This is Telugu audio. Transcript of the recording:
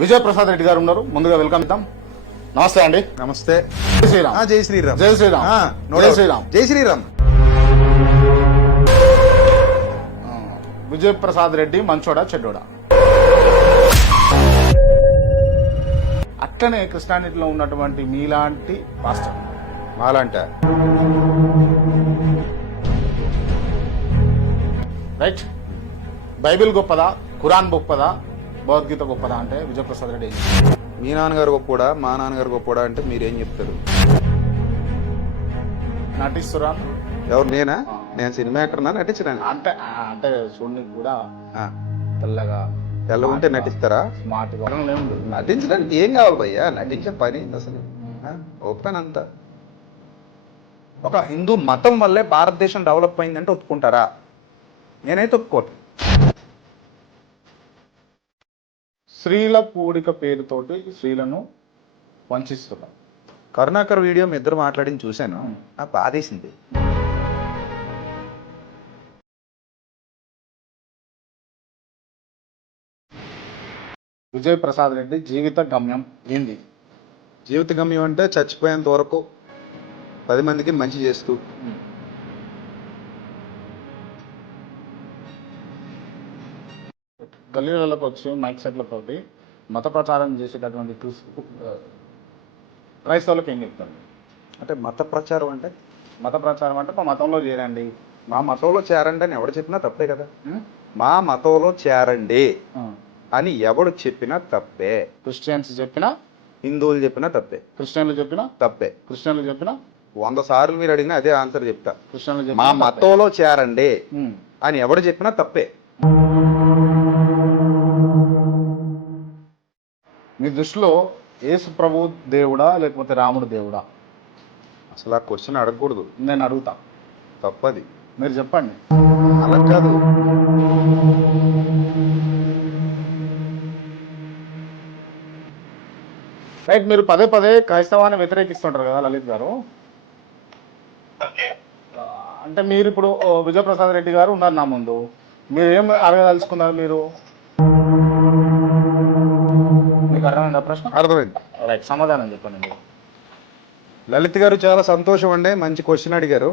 విజయ్ ప్రసాద్ రెడ్డి గారు ఉన్నారు. ముందుగా వెల్కమ్ ఇద్దాం. నమస్తే అండి. నమస్తే. జై శ్రీరామ్. జై శ్రీరామ్. జై శ్రీరామ్. జై శ్రీరామ్. జై శ్రీరామ్. విజయ్ ప్రసాద్ రెడ్డి మంచోడా చెడ్డోడా? అట్లనే కృష్ణానదిలో ఉన్నటువంటి మీలాంటి పాస్టర్ మాలంట రైట్. బైబిల్ గొప్పదా, ఖురాన్ గొప్పదా, భగవద్గీత గొప్పదా అంటే విజయ్ ప్రసాద్ రెడ్డి మీ నాన్నగారు గొప్పోడా మా నాన్నగారు గొప్పోడా అంటే మీరేం చెప్తారు? నటిస్తురా? ఎవరు నేనా? నేను సినిమా యాక్టర్నా నటించడా? అంటే అంటే చూడడానికి కూడా తెల్లగా తెల్ల ఉంటే నటిస్తారా? స్మార్ట్ గా నటించడానికి ఏం కావాలి భయ్యా? నటించే పని అసలు ఓపెన్ అంతా. ఒక హిందూ మతం వల్లే భారతదేశం డెవలప్ అయిందంటే ఒప్పుకుంటారా? నేనైతే ఒప్పుకోను. స్త్రీల పూడిక పేరుతోటి స్త్రీలను వంచిస్తున్నారు. కరుణాకర్ వీడియో మీ ఇద్దరు మాట్లాడింది చూశాను, నాకు బాధేసింది. విజయ్ ప్రసాద్ రెడ్డి జీవిత గమ్యం ఏంది? జీవిత గమ్యం అంటే చచ్చిపోయేంత వరకు 10 మందికి మంచి చేస్తూ గల్లీలకు వచ్చి మైక్ సెట్లతో మత ప్రచారం చేసేటటువంటి క్రైస్తవులకు ఏం చెప్తారు? అంటే మత ప్రచారం అంటే మత ప్రచారం అంటే మా మతంలో చేరండి, మా మతంలో చేరండి అని ఎవడు చెప్పినా తప్పే కదా. మా మతంలో చేరండి అని ఎవడు చెప్పినా తప్పే. క్రిస్టియన్స్ చెప్పినా, హిందువులు చెప్పినా తప్పే, క్రిస్టియన్లు చెప్పినా తప్పే. క్రిస్టియన్లు చెప్పినా 100 సార్లు మీరు అడిగినా అదే ఆన్సర్ చెప్తా. క్రిస్టియన్లు మా చెప్పినా మతంలో చేరండి అని ఎవడు చెప్పినా తప్పే. మీ దృష్టిలో యేసు ప్రభు దేవుడా లేకపోతే రాముడు దేవుడా? అసలు ఆ క్వశ్చన్ అడగకూడదు. నేను అడుగుతా, తప్పది. మీరు చెప్పండి. అలా కాదు. రైట్. మీరు పదే పదే క్రైస్తవాన్ని వ్యతిరేకిస్తుంటారు కదా లలిత్ గారు. అంటే మీరు ఇప్పుడు విజయ్ ప్రసాద్ రెడ్డి గారు ఉన్నారు నా ముందు, మీరు ఏం అడగదలుచుకున్నారు? మీరు మీకు అర్థమైందా ప్రశ్న? అర్థమైంది. రైట్, సమాధానం చెప్పండి మీరు. లలిత్ గారు చాలా సంతోషం అండి, మంచి క్వశ్చన్ అడిగారు.